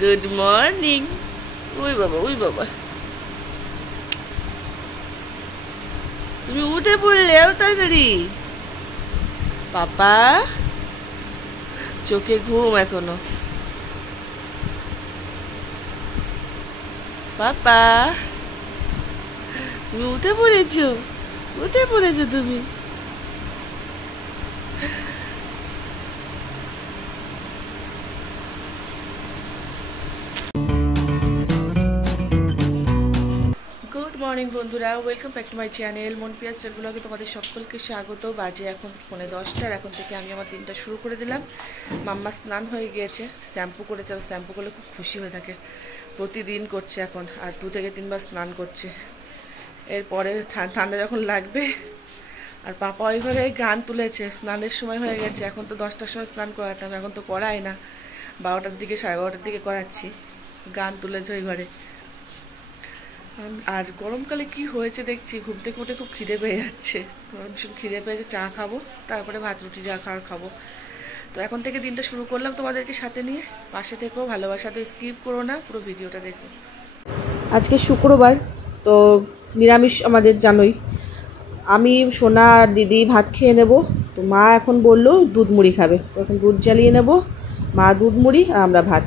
Good morning. ওই বাবা ওই বাবা, তুমি উঠে পড়লেও তাড়াতাড়ি। পাপা চোখে ঘুম এখনো। পাপা তুমি উঠে পড়েছো, উঠে পড়েছো তুমি। গুড মর্নিং বন্ধুরা, welcome back to my channel Monpiya style ব্লগে তোমাদের সকলকে স্বাগত। বাজে এখন 9:30। এখন থেকে আমি আমার দিনটা শুরু করে দিলাম। মাম্মা স্নান হয়ে গিয়েছে, শ্যাম্পু করেছে। শ্যাম্পু করলে খুব খুশি হয়ে থাকে, প্রতিদিন করছে এখন, আর 2 থেকে 3 বার স্নান করছে। এরপরে ঠান্ডা যখন লাগবে। আর পাপা ওই ঘরে গান তুলেছে, স্নানের সময় হয়ে গেছে। এখন তো 10টার সময় স্নান করাতাম, এখন তো করাই না, 12টার দিকে 12:30 দিকে করাচ্ছি। গান তুলেছে ওই ঘরে। আর গরমকালে কি হয়েছে দেখছি, ঘুম থেকে উঠে খুব খিদে পেয়ে যাচ্ছে। তো ভীষণ খিদে পেয়েছে, চা খাবো, তারপরে ভাত রুটি যা খাওয়ার খাবো। তো এখন থেকে দিনটা শুরু করলাম তোমাদেরকে সাথে নিয়ে। পাশে থেকেও ভালোবাসাতে স্কিপ করো না, পুরো ভিডিওটা দেখো। আজকে শুক্রবার, তো নিরামিষ আমাদের জানোই। আমি সোনা আর দিদি ভাত খেয়ে নেব। তো মা এখন বললো দুধ মুড়ি খাবে, তো এখন দুধ জ্বালিয়ে নেব। মা দুধ মুড়ি আর আমরা ভাত।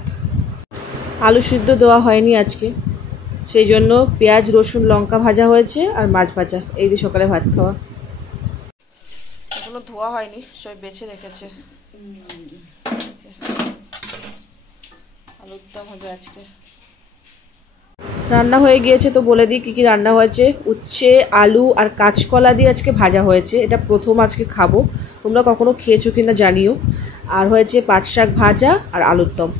আলু সিদ্ধ দেওয়া হয়নি আজকে, সেই জন্য পেঁয়াজ রসুন লঙ্কা ভাজা হয়েছে আর মাছ ভাজা, এই দিয়ে সকালে ভাত খাওয়া। এগুলো ধোয়া হয়নি, সব বেছে রেখেছে। আলুর দম হবে আজকে। রান্না হয়ে গিয়েছে, তো বলে দিই কী কী রান্না হয়েছে। উচ্ছে আলু আর কাঁচকলা দিয়ে আজকে ভাজা হয়েছে, এটা প্রথম আজকে খাবো, তোমরা কখনো খেয়েছো কিনা জানিও। আর হয়েছে পাট শাক ভাজা আর আলুর দম।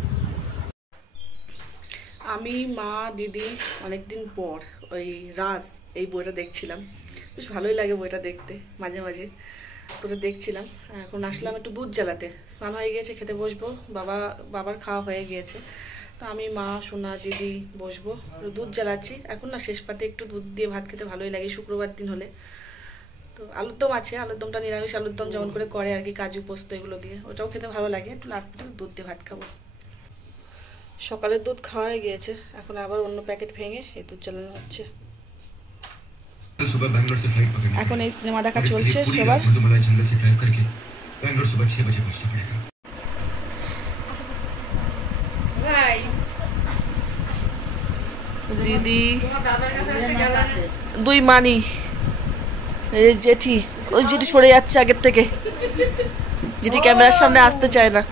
আমি মা দিদি অনেকদিন পর ওই রাজ এই বইটা দেখছিলাম, বেশ ভালোই লাগে বইটা দেখতে মাঝে মাঝে। তো দেখছিলাম, এখন আসলাম একটু দুধ জ্বালাতে। স্নান হয়ে গিয়েছে, খেতে বসবো। বাবার খাওয়া হয়ে গিয়েছে, তো আমি মা সোনা দিদি বসবো, দুধ জ্বালাচ্ছি। এখন না শেষ পাতে একটু দুধ দিয়ে ভাত খেতে ভালোই লাগে শুক্রবার দিন হলে। তো আলুর দম আছে, আলুর দমটা নিরামিষ আলুর দম যেমন করে করে আর কি, কাজু পোস্ত এগুলো দিয়ে, ওটাও খেতে ভালো লাগে। একটু লাস্ট পাতে দুধ দিয়ে ভাত খাবো। সকালের দুধ খাওয়া হয়ে গিয়েছে, এখন আবার অন্য প্যাকেট ভেঙে এই দুধ চালানো হচ্ছে। এখন এই সিনেমা দেখা চলছে সবার। দিদি দুই মানি, এই জেঠি, ওই জেঠি সরে যাচ্ছে আগের থেকে, জেঠি ক্যামেরার সামনে আসতে চায় না।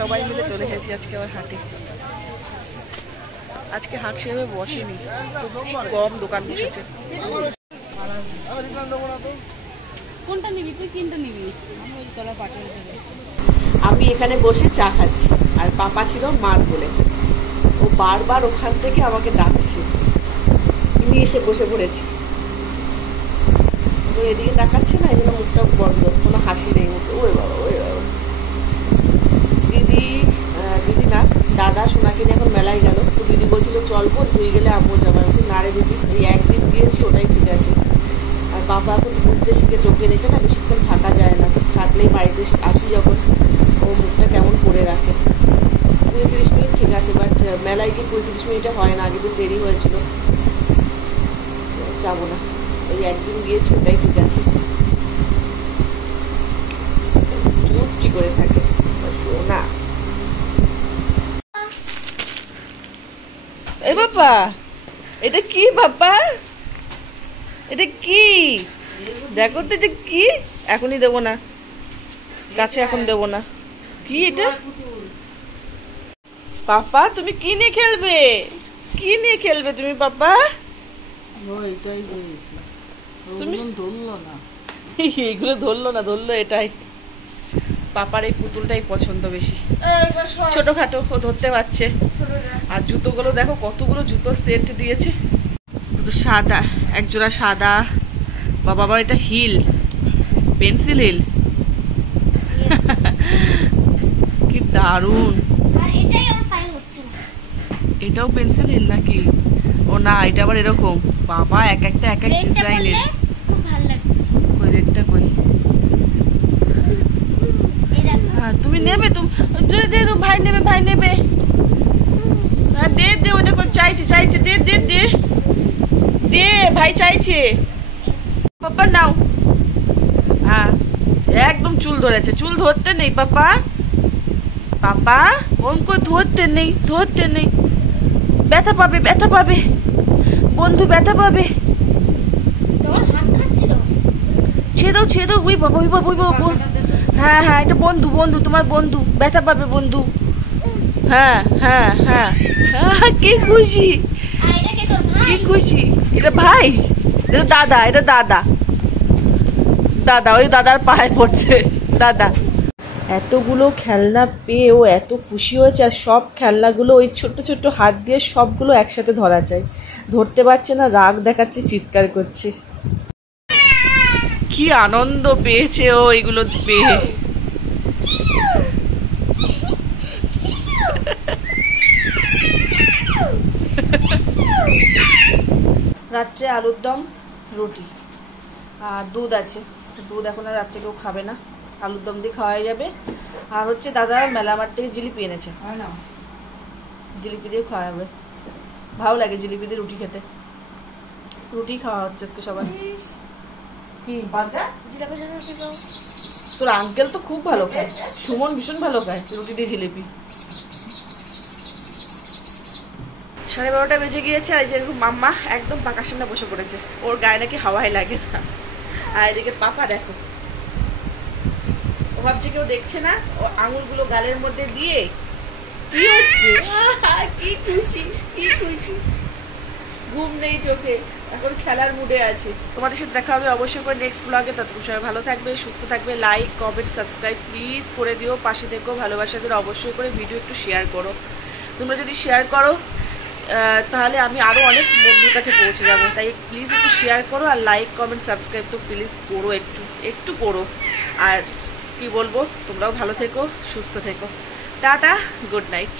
সবাই মিলে চলে গেছি আজকে আবার হাটে। আজকে হাট সেভাবে বসেনি, খুব কম দোকান বসেছে। কোনটা নিবি তুই, কিনতে নিবি? আমি এখানে বসে চা খাচ্ছি, আর পাপা ছিল মার বলে, ও বারবার ওখান থেকে আমাকে ডাকছে, আমি এসে বসে পড়েছি। ও এদিকে তাকাচ্ছে না, এই জন্য মুখটা বন্ধ, কোনো হাসি নেই মুখে। ওই বাবা ওই বাবা। দিদি না দাদা সোনাকে নিয়ে এখন মেলায় গেল। তো দিদি বলছিল চলবো, তুই গেলে আমিও যাবো। আমি বলছি না রে দিদি, এই একদিন গিয়েছি ওটাই ঠিক আছে। আর বাবা এখন বুঝতে শিখে, চোখে রেখে না বেশিক্ষণ থাকা যায় না, থাকলেই বাড়িতে আসি যখন ও মুখটা কেমন করে রাখে। 20-30 মিনিট ঠিক আছে, বাট মেলায় গিয়ে 35 মিনিটে হয় না, আগের দিন দেরি হয়েছিল, যাবো না। এই একদিন গিয়েছি ওটাই ঠিক আছে। চুপচি করে থাকে সোনা। এ বাবা, এটা কি বাবা, এটা কি দেখো তো, এটা কি? এখনই দেবো না, কাছে এখন দেবো না। কি এটা? পাপা তুমি কি নিয়ে খেলবে? কি নিয়ে খেলবে তুমি পাপা? তুমি এইগুলো ধরলো না, ধরলো এটাই। পাপার এই পুতুলটাই পছন্দ বেশি, ছোটখাটো, ও ধরতে পারছে। আর জুতোগুলো দেখো, কতগুলো জুতো সেট দিয়েছে। দুটো সাদা, একজোড়া সাদা। বাবা এটা হিল, পেন্সিল হিল, কি দারুন। এটাও পেন্সিল হিল নাকি? ও না, এটা আবার এরকম। বাবা এক একটা এক এক ডিজাইনের। কই রেডটা কই? হ্যাঁ তুমি তুমি নেবে? তুমি দে দে, ভাই নেবে, ভাই নেবে। হ্যাঁ দে দে, ও দেখো চাইছে চাইছে, দে দে দে দে, ভাই চাইছে। পাপা নাও। হ্যাঁ একদম চুল ধরেছে, চুল ধরতে নেই পাপা, পাপা ওমকে ধরতে নেই, ধরতে নেই, ব্যথা পাবে, ব্যথা পাবে বন্ধু, ব্যথা পাবে। ছেদো ছেদো, ওই বাবা, ওই বাবা, ওই বাবা। হ্যাঁ হ্যাঁ, এটা বন্ধু, বন্ধু তোমার বন্ধু, ব্যথা পাবে বন্ধু। হ্যাঁ হ্যাঁ হ্যাঁ হ্যাঁ, কি খুশি, কি খুশি। এটা ভাই, এটা দাদা, এটা দাদা, দাদা ওই দাদার পায়ে পড়ছে দাদা। এতগুলো খেলনা পেয়ে ও এত খুশি হয়েছে, আর সব খেলনাগুলো ওই ছোট্ট ছোট্ট হাত দিয়ে সবগুলো একসাথে ধরা যায়, ধরতে পারছে না, রাগ দেখাচ্ছে, চিৎকার করছে। কি আনন্দ পেয়েছে ও এগুলো পেয়ে। রাত্রে আলুর দম, রুটি আর দুধ আছে, দুধ এখন আর রাত্রে কেউ খাবে না, আলুর দম দিয়ে খাওয়াই যাবে। আর হচ্ছে দাদা মেলামার থেকে জিলিপি এনেছে, জিলিপি দিয়ে খাওয়া যাবে, ভালো লাগে জিলিপি দিয়ে রুটি খেতে, রুটি খাওয়া হচ্ছে আজকে সবাই। কি তোর আঙ্কেল তো খুব ভালো খায়, সুমন ভীষণ ভালো খায় রুটি দিয়ে জিলিপি। 12:30 বেজে গিয়েছে, আর যেরকম মাম্মা একদম পাকার সামনে বসে পড়েছে, ওর গায়ে নাকি হাওয়াই লাগে না। আর এদিকে পাপা দেখো, ও ভাবছে কেউ দেখছে না, ও আঙুলগুলো গালের মধ্যে দিয়ে কি হচ্ছে, কি খুশি, কি খুশি, ঘুম নেই চোখে, এখন খেলার মুডে আছে। তোমাদের সাথে দেখা হবে অবশ্যই করে নেক্সট ব্লগে, ততক্ষণ সবাই ভালো থাকবে, সুস্থ থাকবে, লাইক কমেন্ট সাবস্ক্রাইব প্লিজ করে দিও, পাশে থেকো, ভালোবাসা দিও, অবশ্যই করে ভিডিও একটু শেয়ার করো। তোমরা যদি শেয়ার করো তাহলে আমি আরও অনেক বন্ধুর কাছে পৌঁছে যাবো, তাই প্লিজ একটু শেয়ার করো, আর লাইক কমেন্ট সাবস্ক্রাইব তো প্লিজ করো, একটু একটু করো। আর কি বলবো, তোমরাও ভালো থেকো, সুস্থ থেকো, টাটা, গুড নাইট।